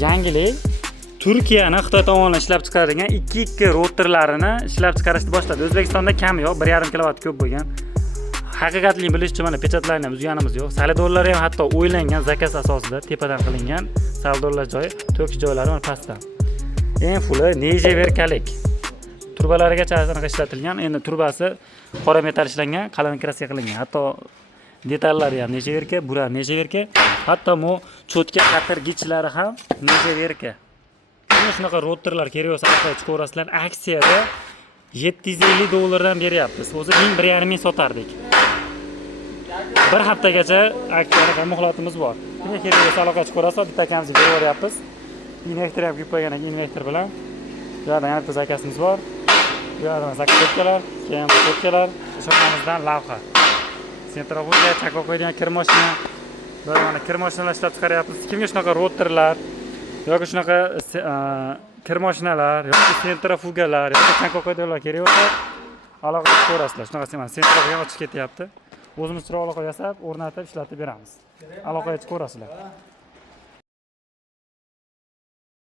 Yangilik Turkiyani Xitoy tomonidan ishlab chiqarilgan 2.2 routerlarini ishlab chiqarishni boshladi. O'zbekistonda kam yo'q, 1.5 kilovat ko'p bo'lgan. Haqiqatli bilish uchun mana pechatlarni ham uzganimiz yo'q. Salidorlar ham hatto o'ylangan zakaz asosida tepadan qilingan. Salidorlar joyi, to'kish joylari mana pastda. Eng fuli nejeverkalik. Turbalarigacha aniq ishlatilgan. Endi turbasi qora metall ishlangan, qalin kraska qilingan. Hatto detallari ham nejeverka, bular nejeverka. Hatto mo cho'tka qatirgichlari ham nejeverka. Mana shunaqa routerlar kerak bo'lsa aqlga chiqarasizlar. Aksiyada $750 dan beryapmiz. O'zi 1.5 ming sotardik. Bir haftagacha aksiyaga muhlatimiz bor. Kimga kerak bo'lsa aloqa chiqarasiz, bitta akamizga berib yuboryapmiz. Invertor ham kelib qolgan ekan, invertor bilan. Bu yerda yana bitta zakasimiz bor. Bu yerda zakatkalar, keyin zakatkalar, shoxamizdan lavha. Sentrofuga chaqib qo'ygan kir mashina. Biz mana kir mashinalar ishlab chiqaryapmiz. Kimga shunaqa routerlar yoki shunaqa kir mashinalar yoki sentrofugalar yoki chankoqo'ydalar kerak bo'lsa aloqa chiqarasizlar. Shunaqasi mana sentrofuga ham chiqib ketyapti. O'zimiz chiroq aloqa yasab, o'rnatib ishlatib beramiz. Aloqaga chiqarasizlar.